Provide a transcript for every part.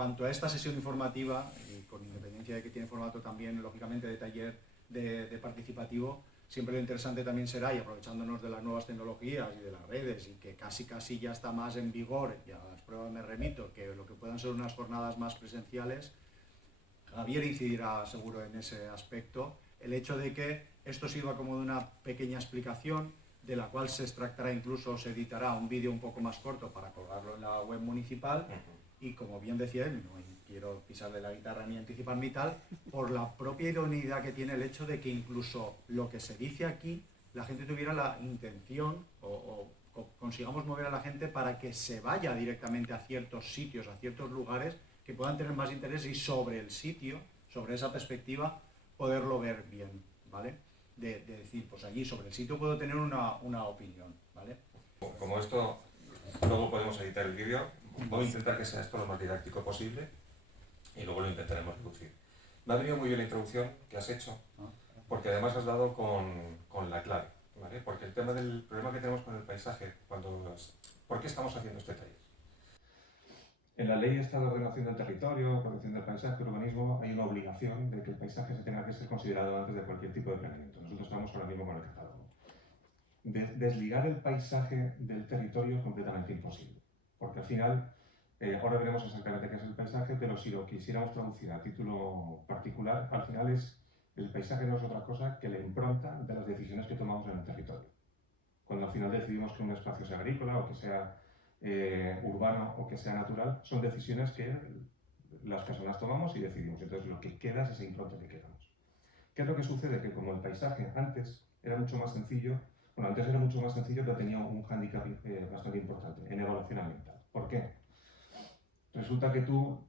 cuanto a esta sesión informativa, y con independencia de que tiene formato también, lógicamente, de taller de participativo, siempre lo interesante también será, y aprovechándonos de las nuevas tecnologías y de las redes, y que casi ya está más en vigor, y a las pruebas me remito, que lo que puedan ser unas jornadas más presenciales, Javier incidirá seguro en ese aspecto, el hecho de que esto sirva como de una pequeña explicación, de la cual se extractará, incluso se editará un vídeo un poco más corto para colgarlo en la web municipal, y como bien decía él, no quiero pisarle la guitarra ni anticiparme y tal, por la propia idoneidad que tiene el hecho de que incluso lo que se dice aquí, la gente tuviera la intención o consigamos mover a la gente para que se vaya directamente a ciertos sitios, a ciertos lugares que puedan tener más interés, y sobre el sitio, sobre esa perspectiva, poderlo ver bien, ¿vale? De decir, pues allí sobre el sitio puedo tener una opinión, ¿vale? Como esto luego podemos editar el vídeo, voy a intentar que sea esto lo más didáctico posible y luego lo intentaremos reducir. Me ha venido muy bien la introducción que has hecho, porque además has dado con la clave, ¿vale? Porque el tema del problema que tenemos con el paisaje, ¿por qué estamos haciendo este taller? En la ley esta de ordenación del territorio, protección del paisaje, urbanismo, hay una obligación de que el paisaje se tenga que ser considerado antes de cualquier tipo de planeamiento. Nosotros estamos ahora mismo con el catálogo. Desligar el paisaje del territorio es completamente imposible, porque al final, ahora veremos exactamente qué es el paisaje, pero si lo quisiéramos traducir a título particular, al final el paisaje no es otra cosa que la impronta de las decisiones que tomamos en el territorio. Cuando al final decidimos que un espacio sea agrícola o que sea urbano o que sea natural, son decisiones que las personas tomamos y decidimos. Entonces lo que queda es esa impronta que quedamos. ¿Qué es lo que sucede? Que como el paisaje antes era mucho más sencillo, pero tenía un hándicap bastante importante en evaluación ambiental. ¿Por qué? Resulta que tú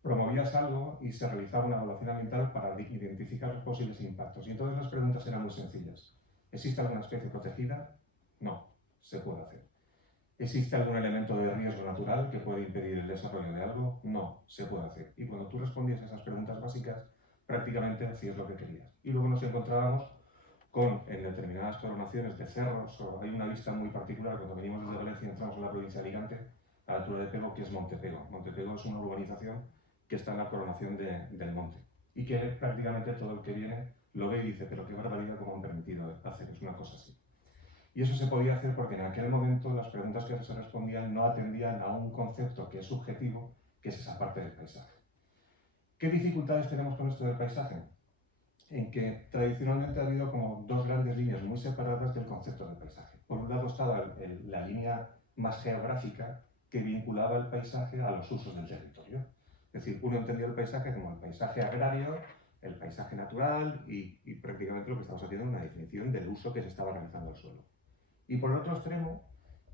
promovías algo y se realizaba una evaluación ambiental para identificar los posibles impactos. Y entonces las preguntas eran muy sencillas. ¿Existe alguna especie protegida? No, se puede hacer. ¿Existe algún elemento de riesgo natural que puede impedir el desarrollo de algo? No, se puede hacer. Y cuando tú respondías a esas preguntas básicas, prácticamente hacías lo que querías. Y luego nos encontrábamos en determinadas coronaciones de cerros, o hay una vista muy particular, cuando venimos desde Valencia entramos en la provincia de Alicante, a la altura de Pego, que es Montepego. Montepego es una urbanización que está en la coronación del monte, y que prácticamente todo el que viene lo ve y dice, pero qué barbaridad cómo han permitido hacer, es una cosa así. Y eso se podía hacer porque en aquel momento las preguntas que se respondían no atendían a un concepto que es subjetivo, que es esa parte del paisaje. ¿Qué dificultades tenemos con esto del paisaje? En que tradicionalmente ha habido como dos grandes líneas muy separadas del concepto del paisaje. Por un lado estaba la línea más geográfica que vinculaba el paisaje a los usos del territorio. Es decir, uno entendía el paisaje como el paisaje agrario, el paisaje natural y prácticamente lo que estamos haciendo es una definición del uso que se estaba realizando al suelo. Y por el otro extremo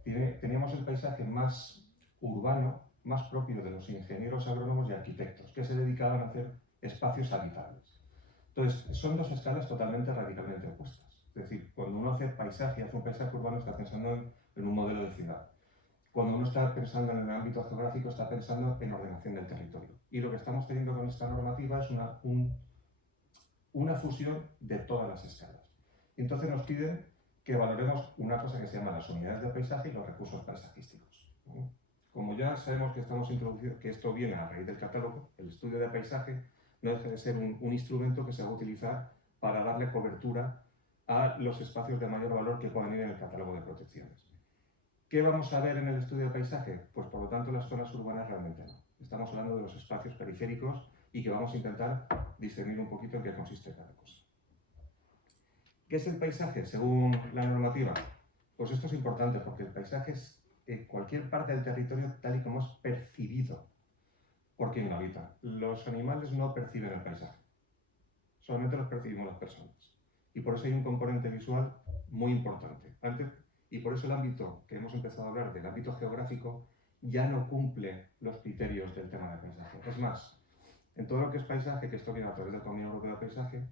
teníamos el paisaje más urbano, más propio de los ingenieros agrónomos y arquitectos, que se dedicaban a hacer espacios habitables. Entonces, son dos escalas totalmente radicalmente opuestas. Es decir, cuando uno hace paisaje, hace un paisaje urbano, está pensando en un modelo de ciudad. Cuando uno está pensando en el ámbito geográfico, está pensando en ordenación del territorio. Y lo que estamos teniendo con esta normativa es una fusión de todas las escalas. Y entonces nos piden que valoremos una cosa que se llama las unidades de paisaje y los recursos paisajísticos. Como ya sabemos que estamos introducidos, que esto viene a raíz del catálogo, el estudio de paisaje no deja de ser un instrumento que se va a utilizar para darle cobertura a los espacios de mayor valor que puedan ir en el catálogo de protecciones. ¿Qué vamos a ver en el estudio de paisaje? Pues por lo tanto las zonas urbanas realmente no. Estamos hablando de los espacios periféricos y que vamos a intentar discernir un poquito en qué consiste cada cosa. ¿Qué es el paisaje según la normativa? Pues esto es importante porque el paisaje es cualquier parte del territorio tal y como es percibido por quien lo habita. Los animales no perciben el paisaje, solamente los percibimos las personas. Y por eso hay un componente visual muy importante. Y por eso el ámbito que hemos empezado a hablar, del ámbito geográfico, ya no cumple los criterios del tema del paisaje. Es más, en todo lo que es paisaje, que esto viene a través del Convenio Europeo de Paisaje,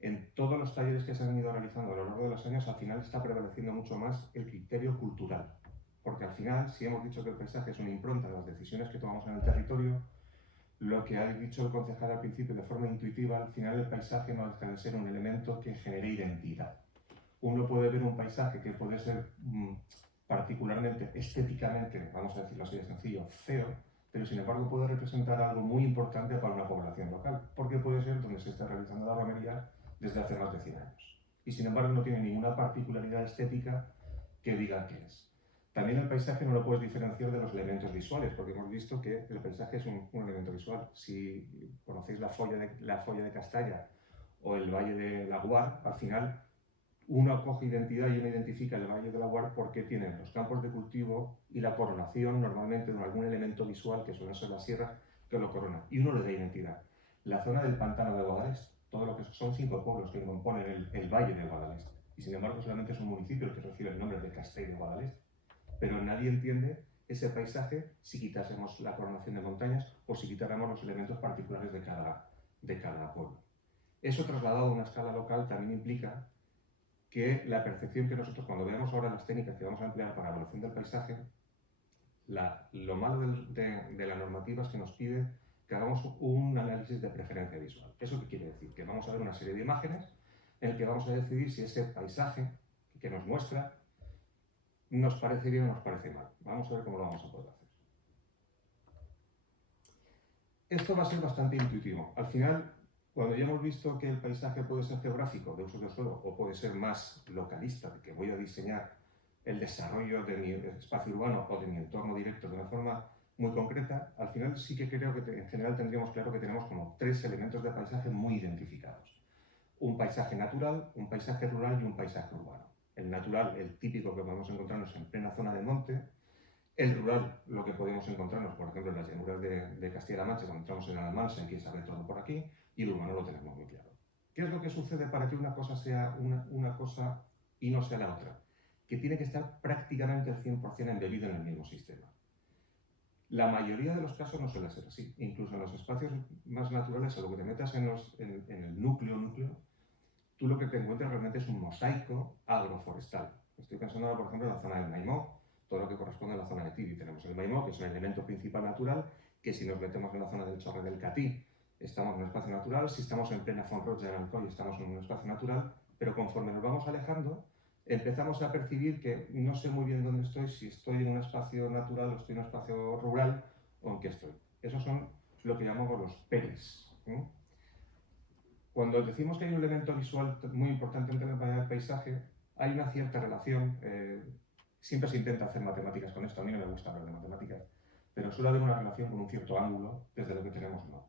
en todos los talleres que se han ido realizando a lo largo de los años, al final está prevaleciendo mucho más el criterio cultural. Porque al final, si hemos dicho que el paisaje es una impronta de las decisiones que tomamos en el territorio, lo que ha dicho el concejal al principio de forma intuitiva, al final el paisaje no deja de ser un elemento que genere identidad. Uno puede ver un paisaje que puede ser particularmente, estéticamente, vamos a decirlo así de sencillo, feo, pero sin embargo puede representar algo muy importante para una población local, porque puede ser donde se está realizando la romería desde hace más de 100 años. Y sin embargo no tiene ninguna particularidad estética que diga qué es. También el paisaje no lo puedes diferenciar de los elementos visuales, porque hemos visto que el paisaje es un elemento visual. Si conocéis la folla de Castalla o el Valle de Laguar, al final uno coge identidad y uno identifica el Valle de Laguar porque tienen los campos de cultivo y la coronación normalmente de algún elemento visual, que suele ser la sierra, que lo corona, y uno le da identidad. La zona del pantano de Guadalest, todo lo que son 5 pueblos que componen el Valle de Guadalest, y sin embargo solamente es un municipio el que recibe el nombre de Castell de Guadalest, pero nadie entiende ese paisaje si quitásemos la coronación de montañas o si quitáramos los elementos particulares de cada pueblo. Eso trasladado a una escala local también implica que la percepción que nosotros, cuando veamos ahora las técnicas que vamos a emplear para la evaluación del paisaje, lo malo de la normativa es que nos pide que hagamos un análisis de preferencia visual. ¿Eso qué quiere decir? Que vamos a ver una serie de imágenes en el que vamos a decidir si ese paisaje que nos muestra nos parece bien o nos parece mal. Vamos a ver cómo lo vamos a poder hacer. Esto va a ser bastante intuitivo. Al final, cuando ya hemos visto que el paisaje puede ser geográfico, de uso del suelo, o puede ser más localista, de que voy a diseñar el desarrollo de mi espacio urbano o de mi entorno directo de una forma muy concreta, al final sí que creo que en general tendríamos claro que tenemos como 3 elementos de paisaje muy identificados. Un paisaje natural, un paisaje rural y un paisaje urbano. El natural, el típico que podemos encontrarnos en plena zona de monte. El rural, lo que podemos encontrarnos, por ejemplo, en las llanuras de Castilla-La Mancha, cuando entramos en Almansa, en quien sabe todo por aquí, y el urbano lo tenemos muy claro. ¿Qué es lo que sucede para que una cosa sea una cosa y no sea la otra? Que tiene que estar prácticamente al 100% embebido en el mismo sistema. La mayoría de los casos no suele ser así. Incluso en los espacios más naturales, a lo que te metas en el núcleo, tú lo que te encuentras realmente es un mosaico agroforestal. Estoy pensando ahora, por ejemplo, en la zona del Maimó, todo lo que corresponde a la zona de Tibi. Tenemos el Maimó, que es un elemento principal natural, que si nos metemos en la zona del Chorre del Catí, estamos en un espacio natural. Si estamos en plena Font Roig de Alcoy, estamos en un espacio natural, pero conforme nos vamos alejando, empezamos a percibir que no sé muy bien dónde estoy, si estoy en un espacio natural o estoy en un espacio rural, o en qué estoy. Esos son lo que llamamos los peris. Cuando decimos que hay un elemento visual muy importante en el paisaje, hay una cierta relación. Siempre se intenta hacer matemáticas con esto, a mí no me gusta hablar de matemáticas, pero suele haber una relación con un cierto ángulo desde lo que tenemos o no.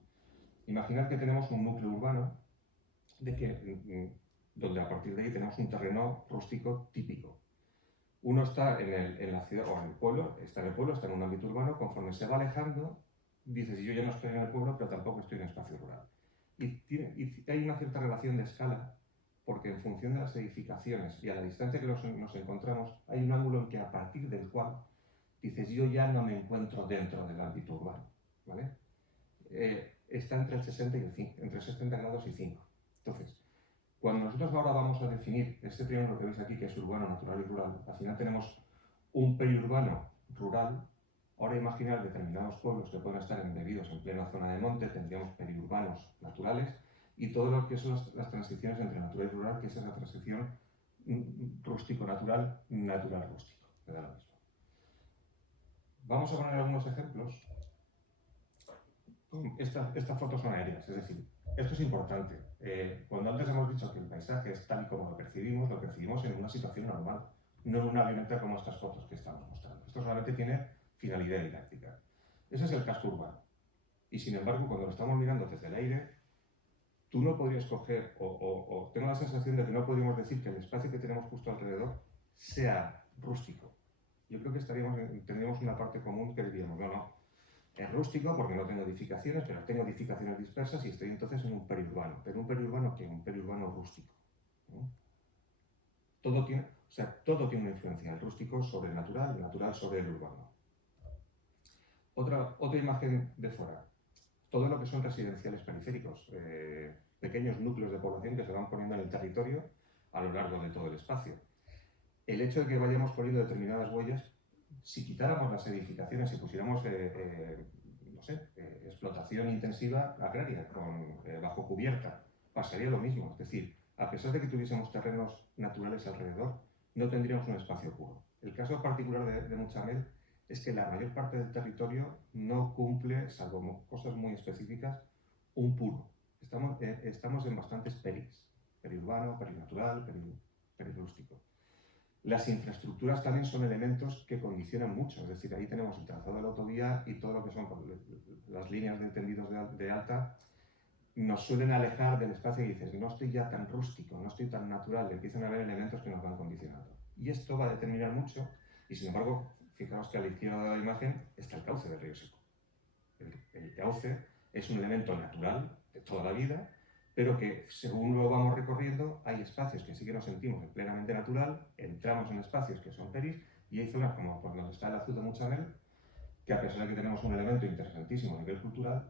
Imaginad que tenemos un núcleo urbano donde a partir de ahí tenemos un terreno rústico típico. Uno está en la ciudad o en el pueblo, está en un ámbito urbano, conforme se va alejando, dices, yo ya no estoy en el pueblo, pero tampoco estoy en espacio rural. Y hay una cierta relación de escala, porque en función de las edificaciones y a la distancia que nos encontramos, hay un ángulo en que a partir del cual dices, yo ya no me encuentro dentro del ámbito urbano, ¿vale? Está entre el 60 y el 5, entre 60 grados y 5. Entonces, cuando nosotros ahora vamos a definir este triángulo que veis aquí, que es urbano, natural y rural, al final tenemos un periurbano rural. Ahora imaginar determinados pueblos que pueden estar embebidos en plena zona de monte, tendríamos periurbanos naturales y todo lo que son las transiciones entre natural y rural, que es esa transición rústico-natural, natural-rústico. Me da lo mismo. Vamos a poner algunos ejemplos. Estas fotos son aéreas, es decir, esto es importante. Cuando antes hemos dicho que el paisaje es tal y como lo percibimos en una situación normal, no en una avioneta como estas fotos que estamos mostrando. Esto solamente tiene finalidad didáctica. Ese es el casco urbano. Y sin embargo, cuando lo estamos mirando desde el aire, tú no podrías coger, o tengo la sensación de que no podríamos decir que el espacio que tenemos justo alrededor sea rústico. Yo creo que tendríamos una parte común que diríamos, no. Es rústico porque no tengo edificaciones, pero tengo edificaciones dispersas y estoy entonces en un periurbano. ¿Pero un periurbano qué? Un periurbano rústico. ¿No? Todo tiene una influencia, el rústico sobre el natural sobre el urbano. Otra imagen de fuera. Todo lo que son residenciales periféricos, pequeños núcleos de población que se van poniendo en el territorio a lo largo de todo el espacio. El hecho de que vayamos poniendo determinadas huellas, si quitáramos las edificaciones y pusiéramos, explotación intensiva agraria bajo cubierta, pasaría lo mismo. Es decir, a pesar de que tuviésemos terrenos naturales alrededor, no tendríamos un espacio puro. El caso particular de Mutxamel es que la mayor parte del territorio no cumple, salvo cosas muy específicas, un puro. Estamos en bastantes periurbano, perinatural, perirrústico. Las infraestructuras también son elementos que condicionan mucho, es decir, ahí tenemos el trazado de la autovía y todo lo que son las líneas de tendidos de alta, nos suelen alejar del espacio y dices, no estoy ya tan rústico, no estoy tan natural, empiezan a haber elementos que nos van condicionando. Y esto va a determinar mucho, y sin embargo, fijaos que a la izquierda de la imagen está el cauce del río Seco. El cauce es un elemento natural de toda la vida, pero que según lo vamos recorriendo, hay espacios que sí que nos sentimos plenamente natural, entramos en espacios que son peris, y hay zonas como por donde está el azul de Mutxamel, que a pesar de que tenemos un elemento interesantísimo a nivel cultural,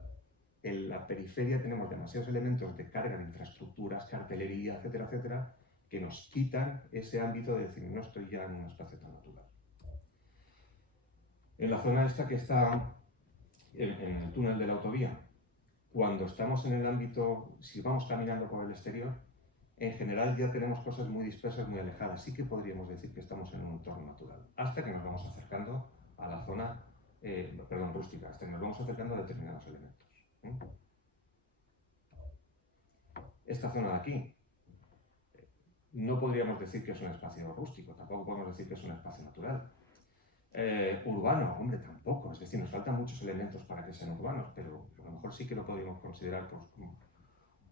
en la periferia tenemos demasiados elementos de carga de infraestructuras, cartelería, etcétera, etcétera, que nos quitan ese ámbito de decir, no estoy ya en un espacio tan natural. En la zona esta que está en el túnel de la autovía, cuando estamos en el ámbito, si vamos caminando por el exterior, en general ya tenemos cosas muy dispersas, muy alejadas. Sí que podríamos decir que estamos en un entorno natural, hasta que nos vamos acercando a la zona, rústica, hasta que nos vamos acercando a determinados elementos. Esta zona de aquí, no podríamos decir que es un espacio rústico, tampoco podemos decir que es un espacio natural. Urbano, hombre, tampoco, es decir, nos faltan muchos elementos para que sean urbanos, pero a lo mejor sí que lo podríamos considerar pues, como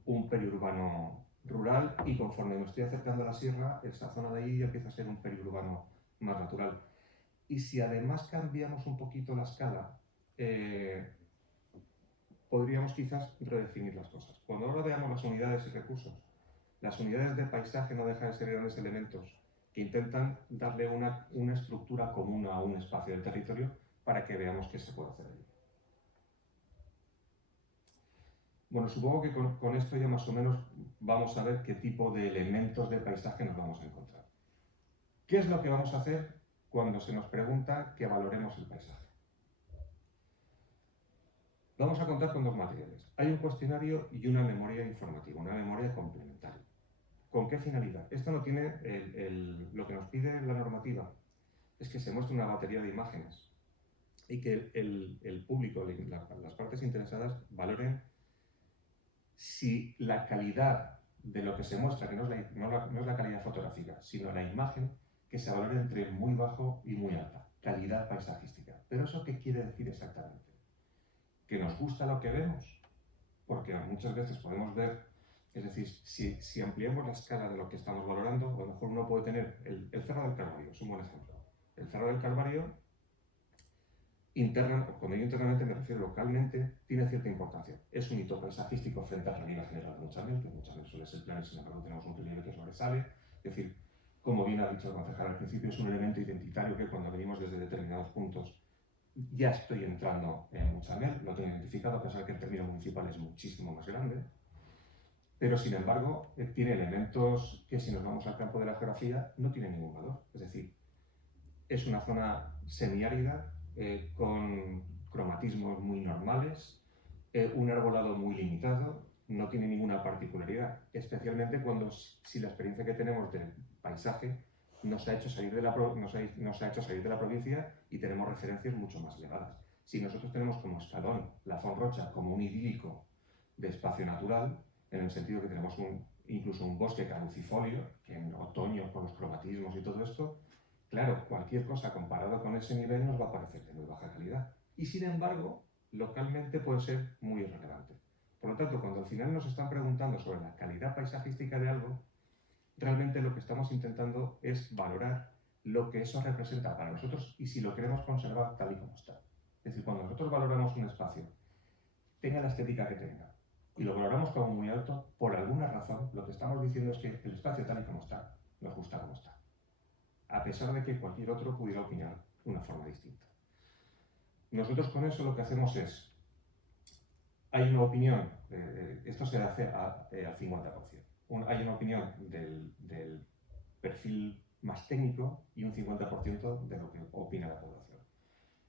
un periurbano rural, y conforme me estoy acercando a la sierra, esa zona de ahí ya empieza a ser un periurbano más natural. Y si además cambiamos un poquito la escala, podríamos quizás redefinir las cosas. Cuando ahora veamos las unidades y recursos, las unidades de paisaje no dejan de ser grandes elementos que intentan darle una estructura común a un espacio del territorio para que veamos qué se puede hacer allí. Bueno, supongo que con esto ya más o menos vamos a ver qué tipo de elementos de paisaje nos vamos a encontrar. ¿Qué es lo que vamos a hacer cuando se nos pregunta que valoremos el paisaje? Vamos a contar con dos materiales. Hay un cuestionario y una memoria informativa, una memoria complementaria. ¿Con qué finalidad? Esto no tiene lo que nos pide la normativa, es que se muestre una batería de imágenes y que el público, las partes interesadas, valoren si la calidad de lo que se muestra, que no es la calidad fotográfica, sino la imagen, que se valore entre muy bajo y muy alta, calidad paisajística. ¿Pero eso qué quiere decir exactamente? ¿Que nos gusta lo que vemos? Porque muchas veces podemos ver, es decir, si ampliamos la escala de lo que estamos valorando, a lo mejor uno puede tener el Cerro del Calvario, es un buen ejemplo. El Cerro del Calvario, cuando digo internamente me refiero localmente, tiene cierta importancia. Es un hito paisajístico frente a la línea general de Mutxamel, que Mutxamel suele ser plano y sin embargo tenemos un relieve que sobresale. Es decir, como bien ha dicho el concejal al principio, es un elemento identitario que cuando venimos desde determinados puntos ya estoy entrando en Mutxamel, lo tengo identificado, a pesar de que el término municipal es muchísimo más grande, pero sin embargo tiene elementos que si nos vamos al campo de la geografía no tienen ningún valor. Es decir, es una zona semiárida con cromatismos muy normales, un arbolado muy limitado, no tiene ninguna particularidad, especialmente si la experiencia que tenemos del paisaje nos ha hecho salir de la provincia y tenemos referencias mucho más elevadas. Si nosotros tenemos como escalón la Font Rocha como un idílico de espacio natural, en el sentido que tenemos incluso un bosque caducifolio, que en otoño con los cromatismos y todo esto, claro, cualquier cosa comparado con ese nivel nos va a parecer de muy baja calidad. Y sin embargo, localmente puede ser muy irrelevante. Por lo tanto, cuando al final nos están preguntando sobre la calidad paisajística de algo, realmente lo que estamos intentando es valorar lo que eso representa para nosotros y si lo queremos conservar tal y como está. Es decir, cuando nosotros valoramos un espacio, tenga la estética que tenga, y lo valoramos como muy alto, por alguna razón, lo que estamos diciendo es que el espacio tal y como está, nos gusta como está, a pesar de que cualquier otro pudiera opinar de una forma distinta. Nosotros con eso lo que hacemos es, hay una opinión, esto se hace al 50%, hay una opinión del perfil más técnico y un 50% de lo que opina la población.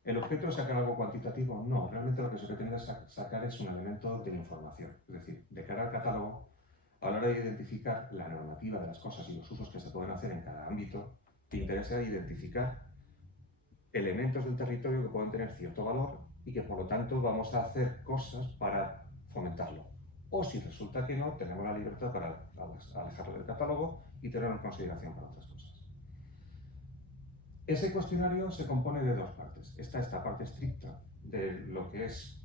¿El objeto es sacar algo cuantitativo? No, realmente lo que se pretende sacar es un elemento de información, es decir, de cara al catálogo, a la hora de identificar la normativa de las cosas y los usos que se pueden hacer en cada ámbito, te interesa identificar elementos del territorio que pueden tener cierto valor y que por lo tanto vamos a hacer cosas para fomentarlo. O si resulta que no, tenemos la libertad para alejarlo del catálogo y tenerlo en consideración para otras cosas. Ese cuestionario se compone de dos partes. Está esta parte estricta de lo que es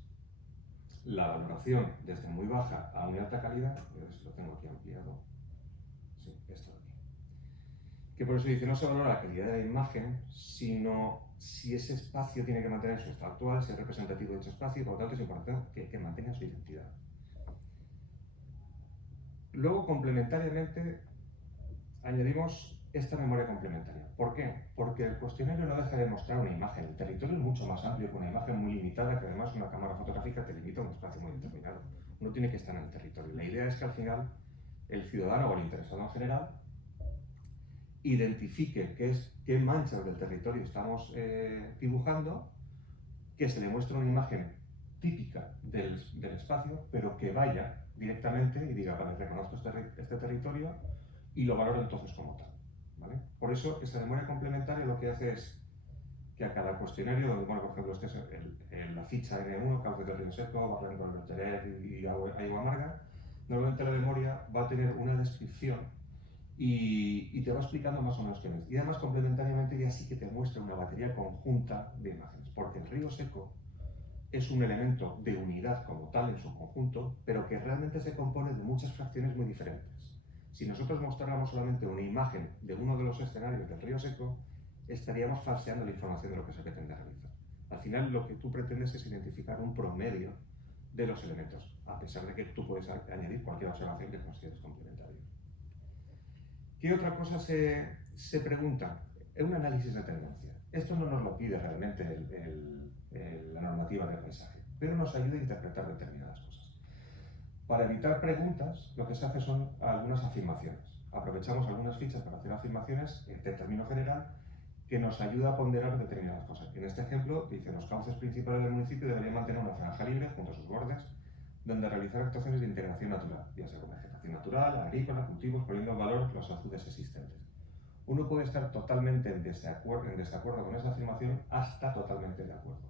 la valoración desde muy baja a muy alta calidad, a ver si lo tengo aquí ampliado, sí, esto de aquí, que por eso dice, no se valora la calidad de la imagen, sino si ese espacio tiene que mantener su estado actual, si es representativo de dicho espacio, y por lo tanto es importante que mantenga su identidad. Luego, complementariamente, añadimos esta memoria complementaria. ¿Por qué? Porque el cuestionario no deja de mostrar una imagen. El territorio es mucho más amplio que una imagen muy limitada, que además una cámara fotográfica te limita a un espacio muy determinado. Uno tiene que estar en el territorio. La idea es que al final el ciudadano o el interesado en general identifique qué manchas del territorio estamos dibujando, que se le muestre una imagen típica del espacio, pero que vaya directamente y diga, vale, reconozco este territorio y lo valoro entonces como tal. ¿Vale? Por eso, esa memoria complementaria lo que hace es que a cada cuestionario, donde, bueno, por ejemplo, este es la ficha N1, cauces del río seco, barranco del Bergeret y agua amarga, normalmente la memoria va a tener una descripción y te va explicando más o menos qué es. Y además, complementariamente, ya sí que te muestra una batería conjunta de imágenes, porque el río seco es un elemento de unidad como tal en su conjunto, pero que realmente se compone de muchas fracciones muy diferentes. Si nosotros mostráramos solamente una imagen de uno de los escenarios del río seco, estaríamos falseando la información de lo que se pretende realizar. Al final, lo que tú pretendes es identificar un promedio de los elementos, a pesar de que tú puedes añadir cualquier observación que consideres complementaria. ¿Qué otra cosa se pregunta? Un análisis de tendencia. Esto no nos lo pide realmente la normativa del paisaje, pero nos ayuda a interpretar determinadas cosas. Para evitar preguntas, lo que se hace son algunas afirmaciones. Aprovechamos algunas fichas para hacer afirmaciones de término general que nos ayuda a ponderar determinadas cosas. En este ejemplo, dice, los cauces principales del municipio deberían mantener una franja libre junto a sus bordes, donde realizar actuaciones de integración natural, ya sea con vegetación natural, agrícola, cultivos, poniendo en valor los azudes existentes. Uno puede estar totalmente en desacuerdo con esa afirmación hasta totalmente de acuerdo.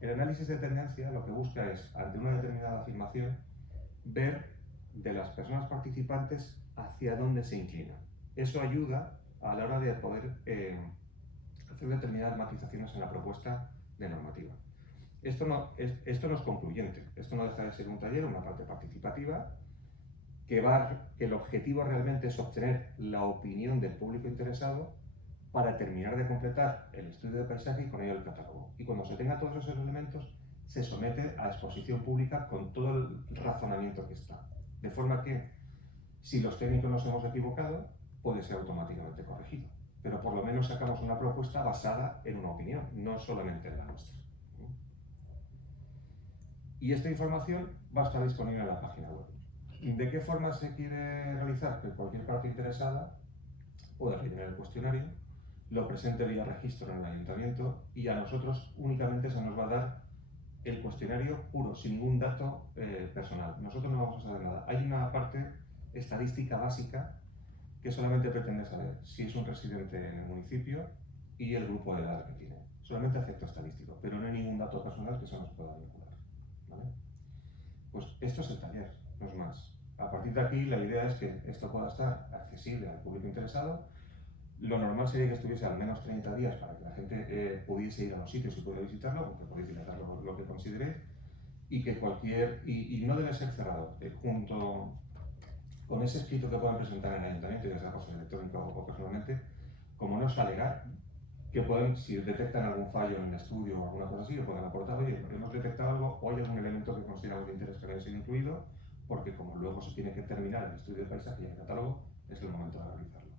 El análisis de tendencia lo que busca es, ante una determinada afirmación, ver de las personas participantes hacia dónde se inclinan. Eso ayuda a la hora de poder hacer determinadas matizaciones en la propuesta de normativa. Esto no es concluyente, esto no deja de ser un taller, una parte participativa, que el objetivo realmente es obtener la opinión del público interesado para terminar de completar el estudio de paisaje y con ello el catálogo. Y cuando se tenga todos esos elementos, se somete a exposición pública con todo el razonamiento que está. De forma que, si los técnicos nos hemos equivocado, puede ser automáticamente corregido. Pero por lo menos sacamos una propuesta basada en una opinión, no solamente en la nuestra. Y esta información va a estar disponible en la página web. ¿De qué forma se quiere realizar? Que cualquier parte interesada pueda rellenar el cuestionario, lo presente vía registro en el ayuntamiento y a nosotros únicamente se nos va a dar el cuestionario puro, sin ningún dato personal. Nosotros no vamos a saber nada. Hay una parte estadística básica que solamente pretende saber si es un residente en el municipio y el grupo de edad que tiene. Solamente efecto estadístico, pero no hay ningún dato personal que se nos pueda vincular. ¿Vale? Pues esto es el taller, no es más. A partir de aquí, la idea es que esto pueda estar accesible al público interesado. Lo normal sería que estuviese al menos 30 días para que la gente pudiese ir a los sitios y pudiera visitarlo, porque podéis dilatar lo que consideréis, y que y no debe ser cerrado. Junto con ese escrito que puedan presentar en el ayuntamiento, ya sea por electrónico o personalmente, como no es alegar, que pueden, si detectan algún fallo en el estudio o alguna cosa así, lo pueden aportar, oye, hemos detectado algo, o hay algún elemento que consideramos de interés que debe ser incluido, porque como luego se tiene que terminar el estudio de paisaje y el catálogo, es el momento de realizarlo.